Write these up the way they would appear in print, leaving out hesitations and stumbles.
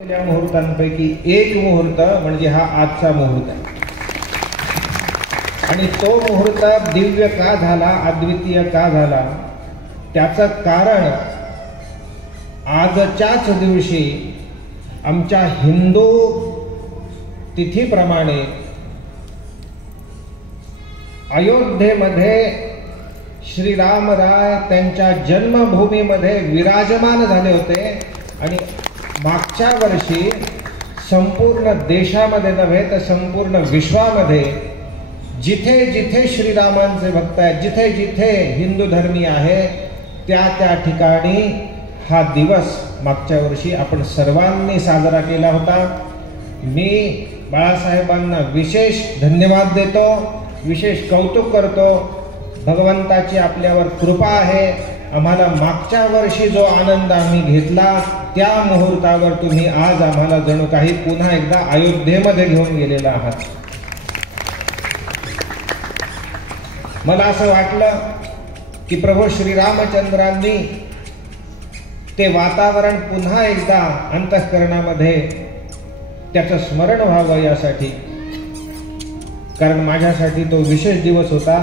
मुहूर्तांपैकी एक मुहूर्त म्हणजे हा आजचा मुहूर्त आहे। आणि तो मुहूर्त दिव्य का झाला, अद्वितीय का झाला, त्याचं कारण आजच्याच दिवशी आमच्या हिंदू तिथीप्रमाणे अयोध्येमध्ये श्रीरामराय त्यांच्या जन्मभूमीमध्ये विराजमान झाले होते। आणि मागच्या वर्षी संपूर्ण देशामध्ये नव्हे तर संपूर्ण विश्वामध्ये जिथे जिथे श्रीरामांचे भक्त आहेत, जिथे जिथे हिंदू धर्मीय आहे, त्या ठिकाणी हा दिवस मागच्या वर्षी आपण सर्वांनी साजरा केला होता। मी बाळासाहेबांना विशेष धन्यवाद देतो, विशेष कौतुक करतो। भगवंताची आपल्यावर कृपा आहे। आम्हाला मागच्या वर्षी जो आनंद आम्ही घेतला त्या मुहूर्तावर तुम्ही आज आम्हाला जणू काही पुन्हा एकदा अयोध्येमध्ये घेऊन गेलेला आहात। मला असं वाटलं की प्रभू श्रीरामचंद्रांनी ते वातावरण पुन्हा एकदा अंतःकरणामध्ये त्याचं स्मरण व्हावं यासाठी, कारण माझ्यासाठी तो विशेष दिवस होता।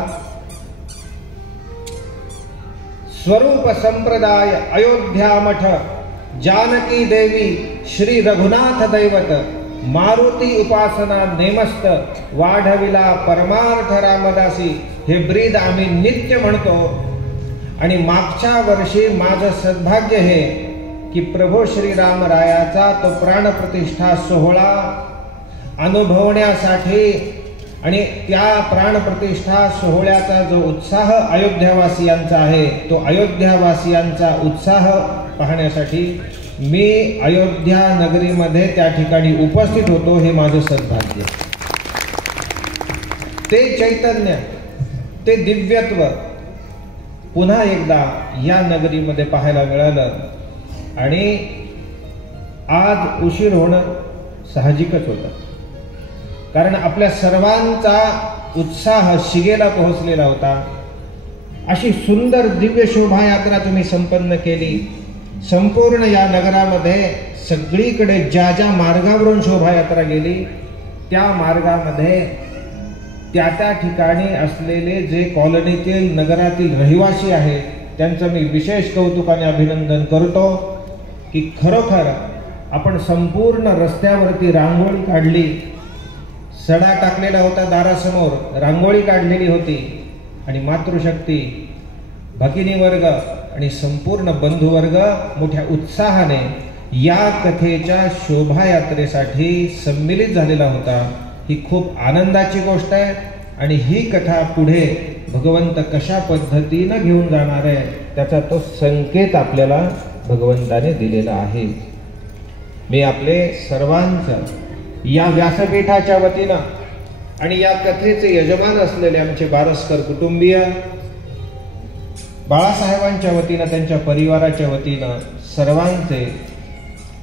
स्वरूप संप्रदाय अयोध्या मठ जानकी देवी श्री रघुनाथ दैवत मारुती उपासना नेमस्त वाढविला परमार्थ रामदासी हे ब्रीद आम्ही नित्य म्हणतो। आणि मागच्या वर्षी माझं सद्भाग्य हे की प्रभू श्रीरामरायाचा तो प्राणप्रतिष्ठा सोहळा अनुभवण्यासाठी आणि त्या प्राणप्रतिष्ठा सोहळ्याचा जो उत्साह अयोध्यावासियांचा आहे, तो अयोध्यावासियांचा उत्साह पाहण्यासाठी मी अयोध्या नगरीमध्ये त्या ठिकाणी उपस्थित होतो। हे माझं सद्भाग्य। ते चैतन्य, ते दिव्यत्व पुन्हा एकदा या नगरीमध्ये पाहायला मिळालं। आणि आज उशीर होणं साहजिकच होतं, कारण आपल्या सर्वांचा उत्साह शिगेला पोहोचलेला होता। अशी सुंदर दिव्य शोभायात्रा तुम्ही संपन्न केली। संपूर्ण या नगरामध्ये सगळीकडे ज्या ज्या मार्गावरून शोभायात्रा गेली त्या मार्गामध्ये त्या ठिकाणी असलेले जे कॉलनीतील नगरातील रहिवासी आहेत त्यांचं मी विशेष कौतुकाने अभिनंदन करतो की खरोखर आपण संपूर्ण रस्त्यावरती रांगोळी काढली, सडा टाकलेला होता, दारासमोर रांगोळी काढलेली होती। आणि मातृशक्ती, भगिनी वर्ग आणि संपूर्ण बंधुवर्ग मोठ्या उत्साहाने या कथेच्या शोभायात्रेसाठी सम्मिलित झालेला होता। ही खूप आनंदाची गोष्ट आहे। आणि ही कथा पुढे भगवंत कशा पद्धतीनं घेऊन जाणार आहे त्याचा तो संकेत आपल्याला भगवंताने दिलेला आहे। मी आपले सर्वांचं या व्यासपीठाच्या वतीनं आणि या कथेचे यजमान असलेले आमचे बारसकर कुटुंबीय, बाळासाहेबांच्या वतीनं, त्यांच्या परिवाराच्या वतीनं सर्वांचे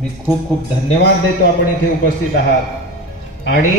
मी खूप खूप धन्यवाद देतो। आपण इथे उपस्थित आहात। आणि